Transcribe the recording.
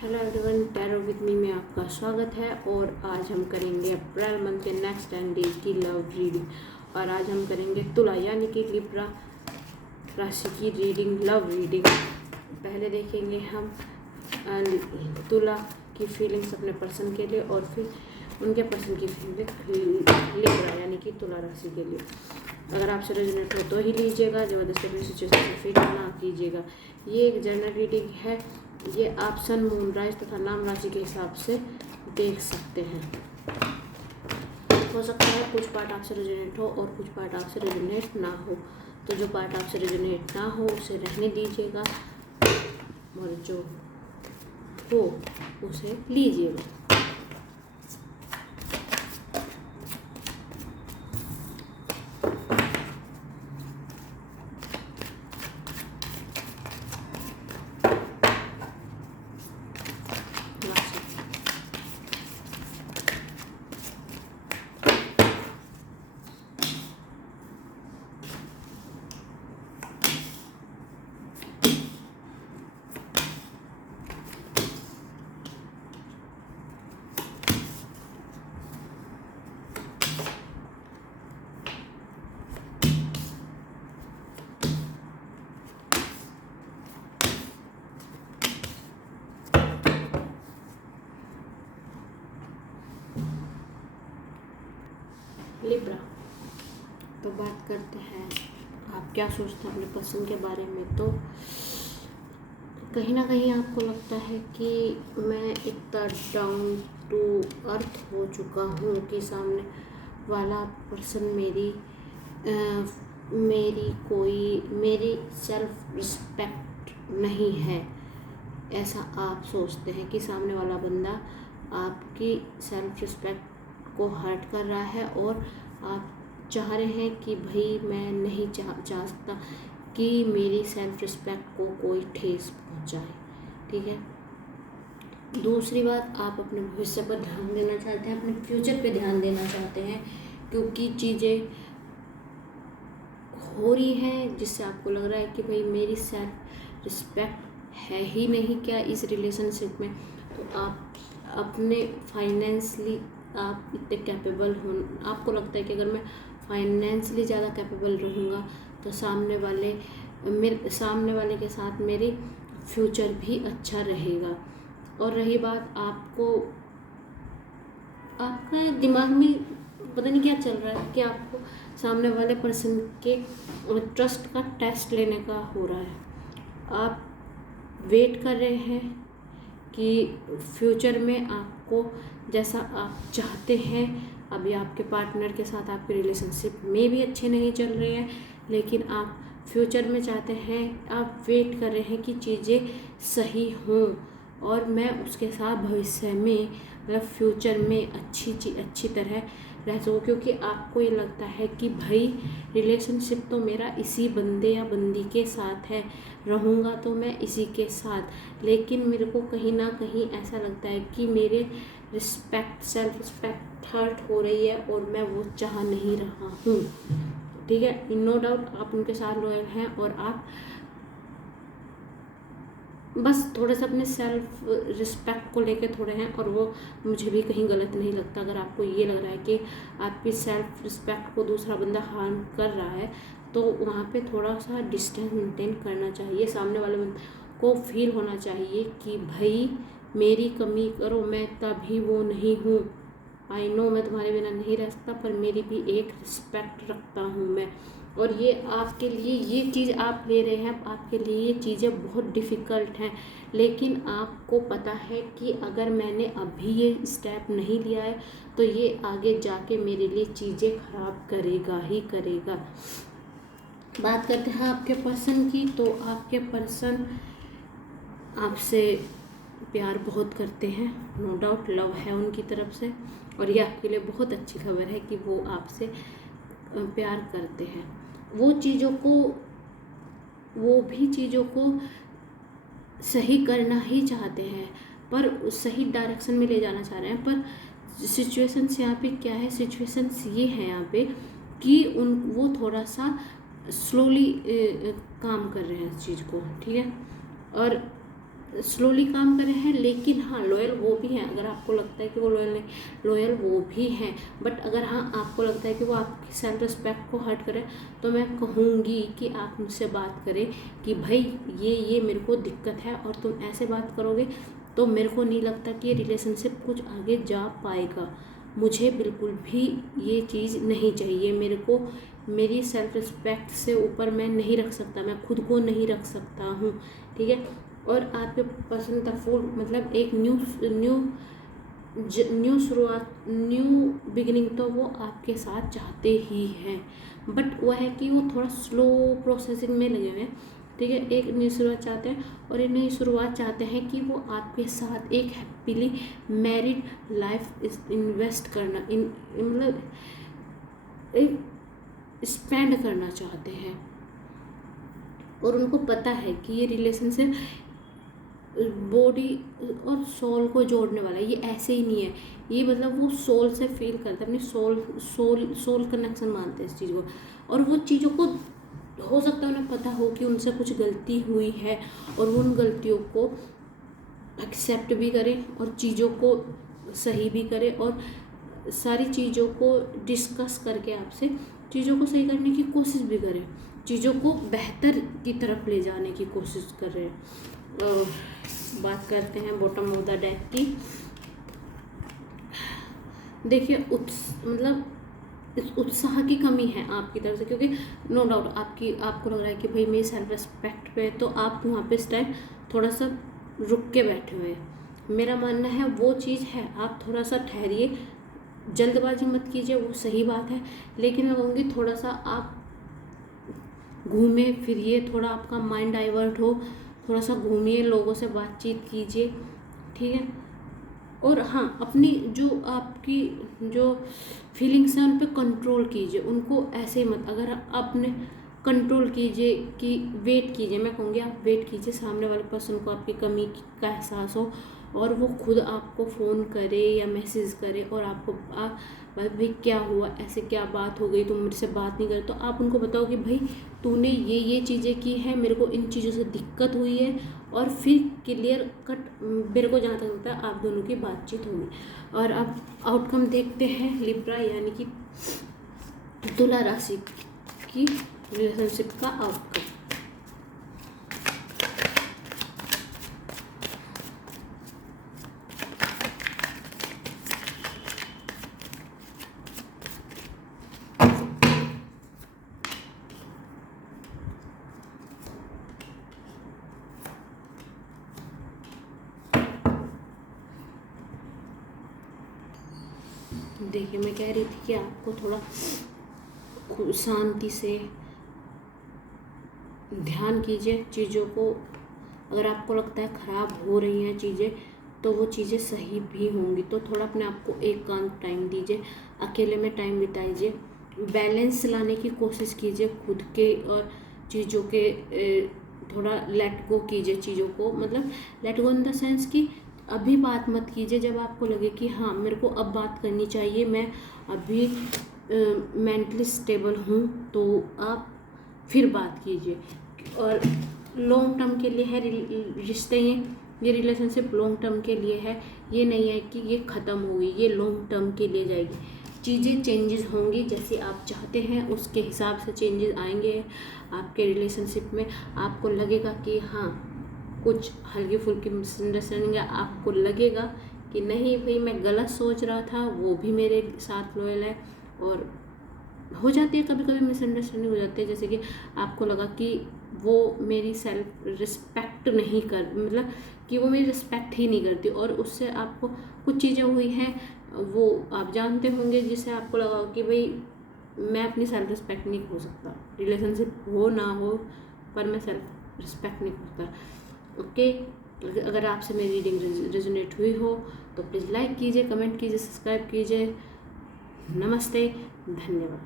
Hello everyone, tarot with me में आपका स्वागत है। और आज हम करेंगे अप्रैल मंथ के नेक्स्ट 10 डेज की लव रीडिंग। और आज हम करेंगे तुला यानी कि लिब्रा राशि की रीडिंग, लव रीडिंग। पहले देखेंगे हम तुला की फीलिंग्स अपने पर्सन के लिए और फिर उनके पर्सन की फीलिंग लिब्रा यानी कि तुला राशि के लिए। अगर आपसे रेजोनेट हो तो ही लीजिएगा, ज़बरदस्ती अपनी सिचुएशन से फील ना कीजिएगा। ये एक जनरल रीडिंग है। ये आप सन, मून, राशि तथा नाम राशि के हिसाब से देख सकते हैं। हो सकता है कुछ पार्ट आपसे रेजोनेट हो और कुछ पार्ट आपसे रेजोनेट ना हो, तो जो पार्ट आपसे रेजोनेट ना हो उसे रहने दीजिएगा और जो हो उसे लीजिएगा। लिब्रा, तो बात करते हैं आप क्या सोचते हैं अपने पर्सन के बारे में। तो कहीं ना कहीं आपको लगता है कि मैं इतना डाउन टू अर्थ हो चुका हूँ कि सामने वाला पर्सन मेरी सेल्फ रिस्पेक्ट नहीं है। ऐसा आप सोचते हैं कि सामने वाला बंदा आपकी सेल्फ रिस्पेक्ट को हर्ट कर रहा है और आप चाह रहे हैं कि भाई मैं नहीं चाह सकता कि मेरी सेल्फ रिस्पेक्ट को कोई ठेस पहुंचाए। ठीक है। दूसरी बात, आप अपने भविष्य पर ध्यान देना चाहते हैं, अपने फ्यूचर पे ध्यान देना चाहते हैं, क्योंकि चीज़ें हो रही हैं जिससे आपको लग रहा है कि भाई मेरी सेल्फ रिस्पेक्ट है ही नहीं क्या इस रिलेशनशिप में। तो आप अपने फाइनेंशियली आप इतने कैपेबल हो, आपको लगता है कि अगर मैं फाइनेंशियली ज़्यादा कैपेबल रहूँगा तो सामने वाले के साथ मेरी फ्यूचर भी अच्छा रहेगा। और रही बात, आपका दिमाग में पता नहीं क्या चल रहा है कि आपको सामने वाले पर्सन के ट्रस्ट का टेस्ट लेने का हो रहा है। आप वेट कर रहे हैं कि फ्यूचर में आपको जैसा आप चाहते हैं, अभी आपके पार्टनर के साथ आपके रिलेशनशिप में भी अच्छे नहीं चल रहे हैं, लेकिन आप फ्यूचर में चाहते हैं, आप वेट कर रहे हैं कि चीज़ें सही हों और मैं उसके साथ भविष्य में मतलब फ्यूचर में अच्छी तरह रह सकूँ। क्योंकि आपको ये लगता है कि भाई रिलेशनशिप तो मेरा इसी बंदे या बंदी के साथ है, रहूँगा तो मैं इसी के साथ, लेकिन मेरे को कहीं ना कहीं ऐसा लगता है कि मेरे सेल्फ रिस्पेक्ट हर्ट हो रही है और मैं वो चाह नहीं रहा हूँ। ठीक है। नो डाउट आप उनके साथ लॉयल हैं और आप बस थोड़ा सा अपने सेल्फ रिस्पेक्ट को लेके थोड़े हैं, और वो मुझे भी कहीं गलत नहीं लगता। अगर आपको ये लग रहा है कि आपकी सेल्फ रिस्पेक्ट को दूसरा बंदा हार्म कर रहा है तो वहाँ पे थोड़ा सा डिस्टेंस मेंटेन करना चाहिए। सामने वाले बंदे को फील होना चाहिए कि भाई मेरी कमी करो, मैं तभी वो नहीं हूँ। आई नो मैं तुम्हारे बिना नहीं रह सकता, पर मेरी भी एक रिस्पेक्ट रखता हूँ मैं। और ये आपके लिए ये चीज़ आप ले रहे हैं, आपके लिए ये चीज़ें बहुत डिफ़िकल्ट हैं, लेकिन आपको पता है कि अगर मैंने अभी ये स्टेप नहीं लिया है तो ये आगे जाके मेरे लिए चीज़ें ख़राब करेगा ही करेगा। बात करते हैं आपके पर्सन की। तो आपके पर्सन आपसे प्यार बहुत करते हैं, नो डाउट लव है उनकी तरफ से, और ये आपके लिए बहुत अच्छी खबर है कि वो आपसे प्यार करते हैं। वो भी चीज़ों को सही करना ही चाहते हैं, पर सही डायरेक्शन में ले जाना चाह रहे हैं। पर सिचुएशंस यहाँ पे क्या है, सिचुएशंस ये है यहाँ पे कि वो थोड़ा सा स्लोली काम कर रहे हैं इस चीज़ को। ठीक है। और स्लोली काम कर रहे हैं, लेकिन हाँ लॉयल वो भी हैं। अगर आपको लगता है कि वो लॉयल नहीं, लॉयल वो भी हैं, बट अगर हाँ आपको लगता है कि वो आपकी सेल्फ रिस्पेक्ट को हर्ट करें, तो मैं कहूँगी कि आप मुझसे बात करें कि भाई ये मेरे को दिक्कत है, और तुम ऐसे बात करोगे तो मेरे को नहीं लगता कि ये रिलेशनशिप कुछ आगे जा पाएगा। मुझे बिल्कुल भी ये चीज़ नहीं चाहिए। मेरे को मेरी सेल्फ रिस्पेक्ट से ऊपर मैं नहीं रख सकता, मैं खुद को नहीं रख सकता हूँ, ठीक है। और आपके पसंदीदा मतलब एक न्यू शुरुआत, न्यू बिगिनिंग तो वो आपके साथ चाहते ही हैं, बट वह है कि वो थोड़ा स्लो प्रोसेसिंग में लगे हुए हैं, ठीक है। एक नई शुरुआत चाहते हैं, और ये नई शुरुआत चाहते हैं कि वो आपके साथ एक हैप्पीली मैरिड लाइफ इन्वेस्ट करना, मतलब एक स्पेंड करना चाहते हैं। और उनको पता है कि ये रिलेशनशिप बॉडी और सोल को जोड़ने वाला है, ये ऐसे ही नहीं है, ये मतलब वो सोल से फील करते हैं, अपनी सोल कनेक्शन मानते हैं इस चीज़ को। और वो चीज़ों को हो सकता है उन्हें पता हो कि उनसे कुछ गलती हुई है, और वो उन गलतियों को एक्सेप्ट भी करें और चीज़ों को सही भी करें, और सारी चीज़ों को डिस्कस करके आपसे चीज़ों को सही करने की कोशिश भी करें, चीज़ों को बेहतर की तरफ ले जाने की कोशिश कर रहे हैं। बात करते हैं बॉटम ऑफ द डेक की। देखिए मतलब इस उत्साह की कमी है आपकी तरफ से, क्योंकि नो डाउट आपको लग रहा है कि भाई मेरी सेल्फ रिस्पेक्ट पे, तो आप वहाँ पे इस टाइम थोड़ा सा रुक के बैठे हुए हैं। मेरा मानना है वो चीज़ है, आप थोड़ा सा ठहरिए, जल्दबाजी मत कीजिए, वो सही बात है, लेकिन मैं कहूँगी थोड़ा सा आप घूमे फिरिए, थोड़ा आपका माइंड डाइवर्ट हो, थोड़ा सा घूमिए, लोगों से बातचीत कीजिए, ठीक है। और हाँ अपनी जो आपकी जो फीलिंग्स हैं उन पे कंट्रोल कीजिए, उनको ऐसे मत, अगर आपने कंट्रोल कीजिए कि वेट कीजिए, मैं कहूँगी आप वेट कीजिए, सामने वाले पर्सन को आपकी कमी का एहसास हो, और वो खुद आपको फ़ोन करे या मैसेज करे, और आपको भाई क्या हुआ, ऐसे क्या बात हो गई, तुम मुझसे बात नहीं करे, तो आप उनको बताओ कि भाई तूने ये चीज़ें की हैं, मेरे को इन चीज़ों से दिक्कत हुई है, और फिर क्लियर कट मेरे को जहाँ तक लगता है आप दोनों की बातचीत होगी। और अब आउटकम देखते हैं लिब्रा यानी कि तुला राशि की रिलेशनशिप का आउटकम। देखिए मैं कह रही थी कि आपको थोड़ा शांति से ध्यान कीजिए चीज़ों को। अगर आपको लगता है ख़राब हो रही हैं चीज़ें, तो वो चीज़ें सही भी होंगी, तो थोड़ा अपने आप को एकांत टाइम दीजिए, अकेले में टाइम बिताइए, बैलेंस लाने की कोशिश कीजिए खुद के और चीज़ों के। थोड़ा लेट गो कीजिए चीज़ों को, मतलब let go in the sense कि अभी बात मत कीजिए, जब आपको लगे कि हाँ मेरे को अब बात करनी चाहिए, मैं अभी मेंटली स्टेबल हूँ, तो आप फिर बात कीजिए। और लॉन्ग टर्म के लिए है रिश्ते, ये रिलेशनशिप लॉन्ग टर्म के लिए है, ये नहीं है कि ये ख़त्म होगी, ये लॉन्ग टर्म के लिए जाएगी। चीज़ें चेंजेस होंगी, जैसे आप चाहते हैं उसके हिसाब से चेंजेस आएंगे आपके रिलेशनशिप में। आपको लगेगा कि हाँ कुछ हल्की फुल्की मिसअंडरस्टैंडिंग है, आपको लगेगा कि नहीं भाई मैं गलत सोच रहा था, वो भी मेरे साथ लॉयल है, और हो जाती है कभी कभी मिसअंडरस्टैंडिंग हो जाती है, जैसे कि आपको लगा कि वो मेरी सेल्फ रिस्पेक्ट नहीं कर, मतलब कि वो मेरी रिस्पेक्ट ही नहीं करती, और उससे आपको कुछ चीज़ें हुई हैं वो आप जानते होंगे, जिससे आपको लगा कि भाई मैं अपनी सेल्फ रिस्पेक्ट नहीं खो सकता, रिलेशनशिप हो ना हो पर मैं सेल्फ रिस्पेक्ट नहीं खोता। ओके, अगर आपसे मेरी रीडिंग रेजोनेट हुई हो तो प्लीज़ लाइक कीजिए, कमेंट कीजिए, सब्सक्राइब कीजिए। नमस्ते, धन्यवाद।